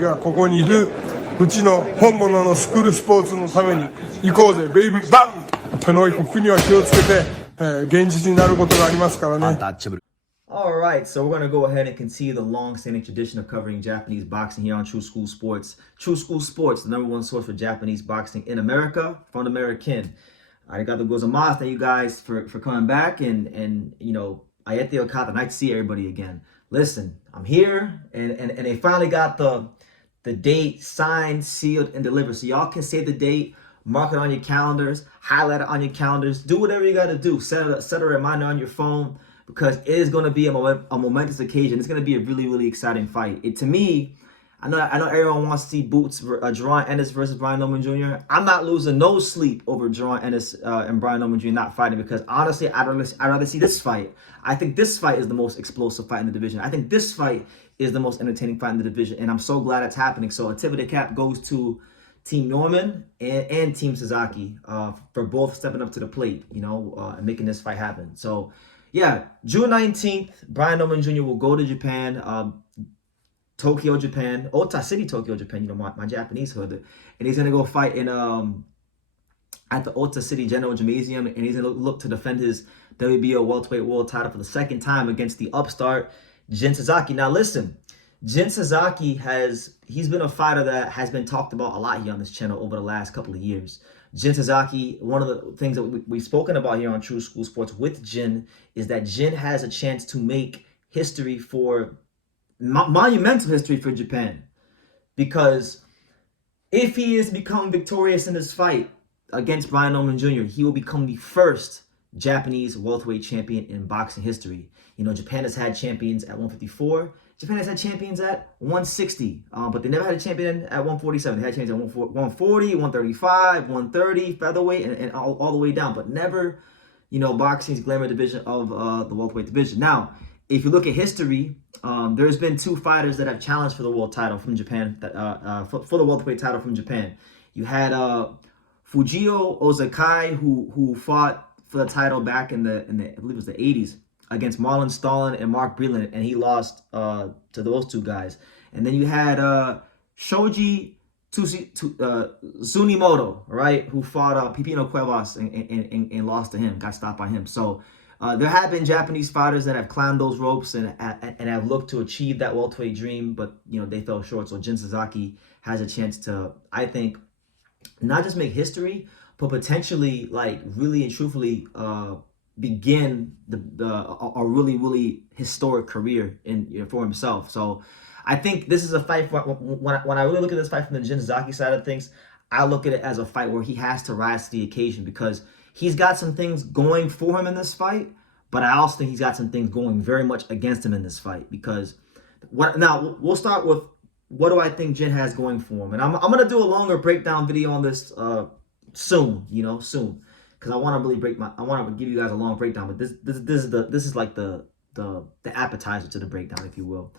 がここにいるうちの本物のスクールスポーツのために行こうぜベイビーバンこの国は気をつけて、現実になることがありますからね。Alright, so we're going to go ahead and continue the long-standing tradition of covering Japanese boxing here on True School Sports. True School Sports, the number one source for Japanese boxing in America, from American. Arigato gozaimasu, thank you guys for coming back, and you know, ayete okata, nice to see everybody again. Listen, I'm here, and they finally got the date signed, sealed, and delivered. So y'all can save the date, mark it on your calendars, highlight it on your calendars, do whatever you got to do. Set a reminder on your phone, because it is going to be a momentous occasion. It's going to be a really, really exciting fight. To me, I know everyone wants to see Boots, Jerron Ennis versus Brian Norman Jr. I'm not losing no sleep over Jerron Ennis and Brian Norman Jr. not fighting, because honestly, I'd rather see this fight. I think this fight is the most explosive fight in the division. I think this fight is the most entertaining fight in the division, and I'm so glad it's happening. So a tip of the cap goes to Team Norman and Team Suzaki for both stepping up to the plate, you know, and making this fight happen. So yeah, June 19th, Brian Norman Jr. will go to Japan, Tokyo, Japan, Ota City, Tokyo, Japan, you know, my Japanese hood. And he's going to go fight in at the Ota City General Gymnasium, and he's going to look to defend his WBO welterweight world title for the second time against the upstart Jin Sasaki. Now listen, Jin Sasaki he's been a fighter that has been talked about a lot here on this channel over the last couple of years. Jin Sasaki, one of the things that we've spoken about here on True School Sports with Jin is that Jin has a chance to make history for monumental history for Japan, because if he is become victorious in this fight against Brian Norman Jr., he will become the first Japanese welterweight champion in boxing history. You know, Japan has had champions at 154. Japan has had champions at 160, but they never had a champion at 147. They had champions at 140, 135, 130, featherweight, and all the way down, but never, you know, boxing's glamour division of the welterweight division. Now, if you look at history, there's been two fighters that have challenged for the world title from Japan, for the welterweight title from Japan. You had Fujio Ozakai, who fought for the title back in the I believe it was the 80s against Marlon Stalin and Mark Breland, and he lost to those two guys. And then you had Shoji Tsunimoto, right, who fought Pipino Cuevas and lost to him, got stopped by him. So there have been Japanese fighters that have climbed those ropes and have looked to achieve that welterweight dream, but you know, they fell short. So Jin Sasaki has a chance to, I think, not just make history, but potentially, like, really and truthfully begin a really, really historic career for himself. So I think this is a fight when I really look at this fight from the Jin Sasaki side of things, I look at it as a fight where he has to rise to the occasion, because he's got some things going for him in this fight, but I also think he's got some things going very much against him in this fight. Because now we'll start with what do I think Jin has going for him, and I'm gonna do a longer breakdown video on this soon, because I want to really I want to give you guys a long breakdown. But this is like the appetizer to the breakdown, if you will.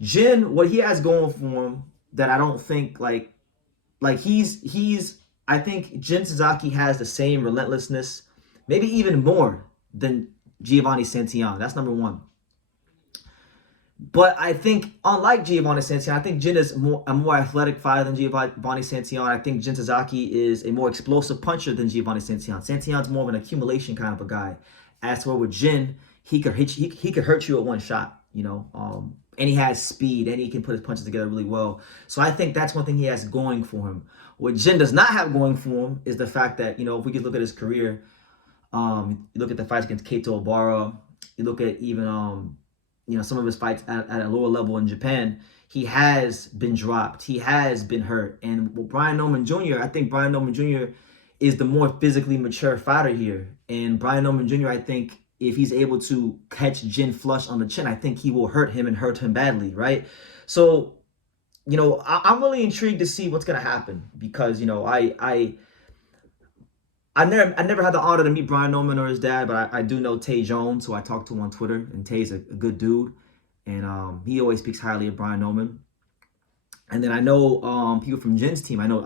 Jin, what he has going for him that I don't think like he's I think Jin Suzaki has the same relentlessness, maybe even more than Giovanni Santillán. That's number one. But I think, unlike Giovanni Santillán, I think Jin is a more athletic fighter than Giovanni Santillán. I think Jin Sasaki is a more explosive puncher than Giovanni Santillán. Santillán's more of an accumulation kind of a guy. As for with Jin, he could hurt you at one shot, you know. And he has speed, and he can put his punches together really well. So I think that's one thing he has going for him. What Jin does not have going for him is the fact that, you know, if we could look at his career, you look at the fights against Keito Obara, you look at even you know, some of his fights at a lower level in Japan, he has been dropped. He has been hurt. And with Brian Norman Jr., I think Brian Norman Jr. is the more physically mature fighter here. And Brian Norman Jr., I think, if he's able to catch Jin flush on the chin, I think he will hurt him and hurt him badly, right? So, you know, I'm really intrigued to see what's going to happen, because, you know, I never had the honor to meet Brian Norman or his dad, but I do know Tay Jones, who I talked to on Twitter, and Tay's a good dude, and he always speaks highly of Brian Norman. And then I know people from Jin's team. I know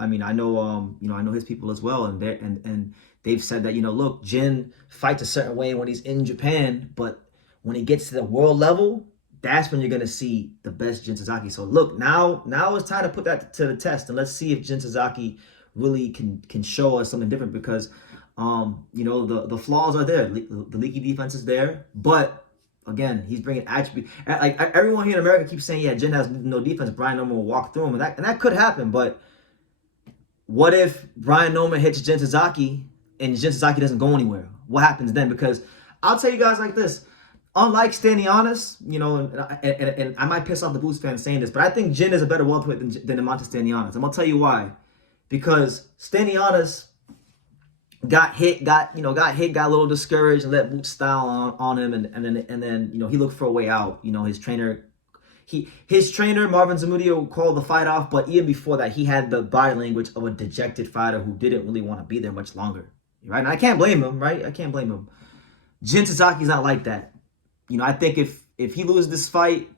his people as well, and they've said that, you know, look, Jin fights a certain way when he's in Japan, but when he gets to the world level, that's when you're gonna see the best Jin Sasaki. So look, now it's time to put that to the test, and let's see if Jin Sasaki really can show us something different. Because you know, the flaws are there, the leaky defense is there, but again, he's bringing attribute. Like everyone here in America keeps saying, yeah, Jin has no defense. Brian Norman will walk through him, and that could happen. But what if Brian Norman hits Jin Sasaki and Jin Sasaki doesn't go anywhere? What happens then? Because I'll tell you guys like this. Unlike Stanionis, you know, and I might piss off the Boots fans saying this, but I think Jin is a better welterweight than Demonte Stanionis. I'm gonna tell you why. Because Stanionis got got a little discouraged and let Boots style on him, and then you know, he looked for a way out. You know, his trainer Marvin Zamudio called the fight off, but even before that, he had the body language of a dejected fighter who didn't really want to be there much longer. Right? And I can't blame him, right? I can't blame him. Jin Sasaki's not like that. You know, I think if he loses this fight,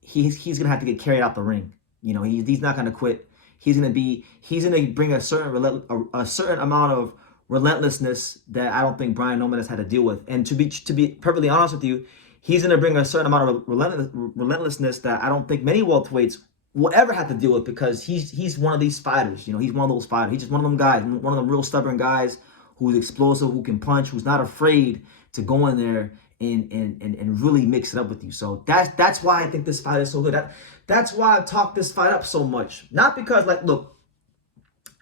he's gonna have to get carried out the ring. You know, he's not gonna quit. He's gonna bring a certain amount of relentlessness that I don't think Brian Norman has had to deal with. And to be perfectly honest with you, he's gonna bring a certain amount of relentlessness that I don't think many welterweights will ever have to deal with, because he's one of these fighters. You know, he's one of those fighters. He's just one of them guys, one of them real stubborn guys who's explosive, who can punch, who's not afraid to go in there and really mix it up with you. So that's why I think this fight is so good. That's why I've talked this fight up so much. Not because, like, look,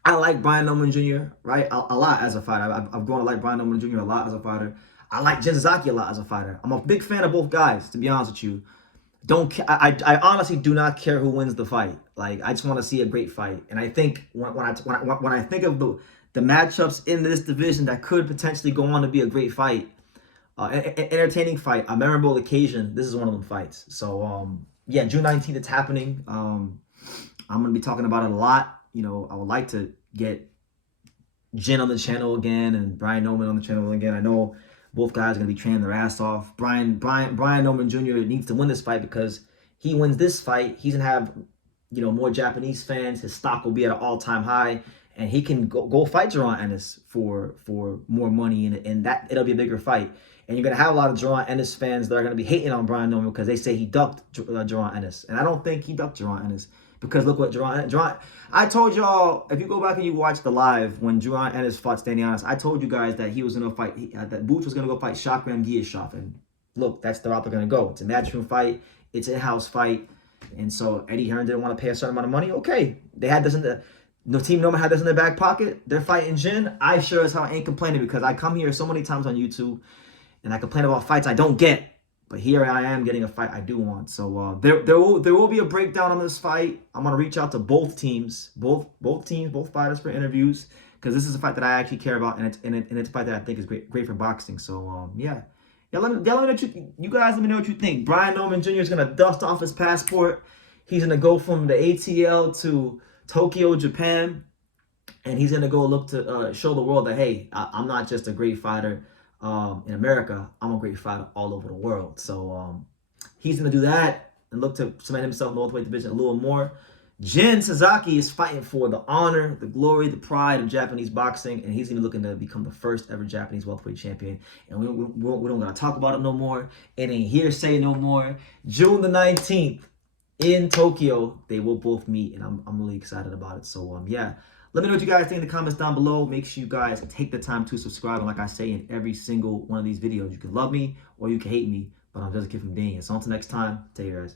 I like Brian Norman Jr., right, a lot as a fighter. I've grown to like Brian Norman Jr. a lot as a fighter. I like Jin Sasaki a lot as a fighter. I'm a big fan of both guys, to be honest with you. I honestly do not care who wins the fight. Like, I just want to see a great fight. And I think when I think of the matchups in this division that could potentially go on to be a great fight, an entertaining fight, a memorable occasion, this is one of them fights. So yeah, June 19th, it's happening. I'm gonna be talking about it a lot. You know, I would like to get Jin on the channel again and Brian Norman on the channel again. I know both guys are gonna be training their ass off. Brian Norman Jr. needs to win this fight, because he wins this fight, he's gonna have, you know, more Japanese fans. His stock will be at an all-time high, and he can go fight Jaron Ennis for more money, and that it'll be a bigger fight. And you're going to have a lot of Jaron Ennis fans that are going to be hating on Brian Norman because they say he ducked Jaron Ennis. And I don't think he ducked Jaron Ennis, because look what Jaron I told y'all, if you go back and you watch the live when Jaron Ennis fought Stanionis, I told you guys that he was going to fight, that Boots was going to go fight Shakram Giyashov. And look, that's the route they're going to go. It's a matchroom fight. It's an in-house fight. And so Eddie Hearn didn't want to pay a certain amount of money. Okay. They had this Team Norman had this in their back pocket. They're fighting Jin. I sure as hell ain't complaining, because I come here so many times on YouTube and I complain about fights I don't get, but here I am getting a fight I do want. So there will be a breakdown on this fight. I'm gonna reach out to both teams, both fighters for interviews, because this is a fight that I actually care about, and it's a fight that I think is great for boxing. So yeah, let me know what you guys let me know what you think. Brian Norman Jr. is gonna dust off his passport. He's gonna go from the ATL to Tokyo, Japan, and he's gonna go look to show the world that, hey, I'm not just a great fighter in America, I'm a great fighter all over the world. So he's going to do that and look to cement himself in the welterweight division a little more. Jin Suzakis is fighting for the honor, the glory, the pride of Japanese boxing, and he's going to be looking to become the first ever Japanese welterweight champion. And we don't got to talk about him no more. It ain't hearsay no more. June the 19th in Tokyo, they will both meet, and I'm really excited about it. So yeah. Let me know what you guys think in the comments down below. Make sure you guys take the time to subscribe. And like I say in every single one of these videos, you can love me or you can hate me, but I'm just a kid from Dane. So until next time, take care, guys.